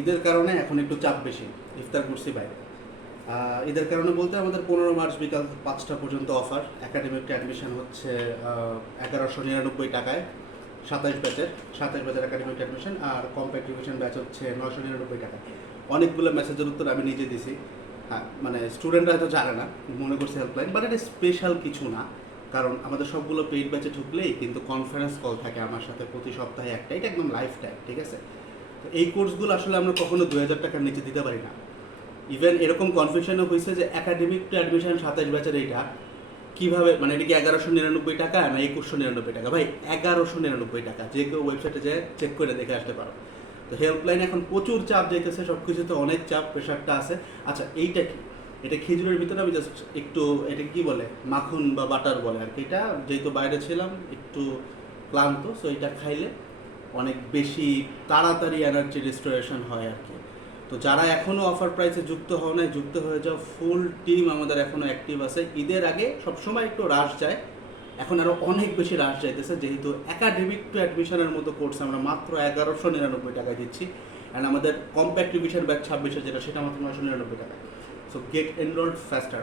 ঈদের কারণে এখন একটু চাপ বেশি, ইফতার করছি বাইরে। ঈদের কারণে বলতে আমাদের 15 মার্চ বিকাল 5টা পর্যন্ত অফার। একাডেমিক অ্যাডমিশন হচ্ছে 1199 টাকায় 27 ব্যাচের একাডেমিক অ্যাডমিশন, আর কম্প্যাক্ট রিভিশন ব্যাচ হচ্ছে 999 টাকা। অনেকগুলো মেসেজের উত্তর আমি নিজে দিছি। হ্যাঁ, মানে স্টুডেন্টরা হয়তো জানে না, মনে করছে হেল্পলাইন, বাট এটা স্পেশাল কিছু না। কারণ আমাদের সবগুলো পেইড ব্যাচে ঢুকলেই কিন্তু কনফারেন্স কল থাকে আমার সাথে প্রতি সপ্তাহে একটা, এটা একদম লাইফ টাইম, ঠিক আছে? তো এই কোর্সগুলো আসলে আমরা কখনো 2000 টাকার নিচে দিতে পারি না। ইভেন এরকম কনফিউশনও হয়েছে যে একাডেমিক টু অ্যাডমিশন 27 ব্যাচের এইটা কীভাবে, মানে এটা কি 1199 টাকা না 2199 টাকা? ভাই 1199 টাকা, যে কেউ ওয়েবসাইটে যেয়ে চেক করে দেখে আসতে পারো। তো হেল্পলাইন এখন প্রচুর চাপ যেতেছে, সব কিছুতে অনেক চাপ, প্রেশারটা আছে। আচ্ছা, এইটা কি? এটা খেজুরের ভিতরে আমি জাস্ট একটু, এটা কি বলে, মাখন বা বাটার বলে আর কি। এটা যেহেতু বাইরে ছিলাম একটু ক্লান্ত, সো এটা খাইলে অনেক বেশি তাড়াতাড়ি এনার্জি রিস্টোরেশন হয় আর কি। তো যারা এখনও অফার প্রাইসে যুক্ত হও নাই, যুক্ত হয়ে যাও। ফুল টিম আমাদের এখনও অ্যাক্টিভ আছে। ঈদের আগে সবসময় একটু রাশ যায়, এখন আরও অনেক বেশি রাশ যাইতেছে, যেহেতু একাডেমিক টু অ্যাডমিশনের মতো কোর্স আমরা মাত্র 1199 টাকায় দিচ্ছি। অ্যান্ড আমাদের কম্প্যাক্ট রিভিশন ব্যাচ 26-এ যেটা, সেটা মাত্র 999 টাকা। So get enrolled ফাস্টার।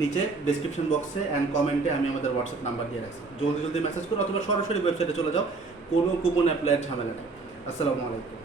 নিচে ডিসক্রিপশন বক্সে অ্যান্ড কমেন্টে আমি আমাদের হোয়াটসঅ্যাপ নাম্বার দিয়ে রাখছি, জলদি জলদি মেসেজ করো অথবা সরাসরি ওয়েবসাইটে চলে যাও, কোনো কুপন অ্যাপ্লাইয়ের ঝামেলা নেই। আসসালামু আলাইকুম।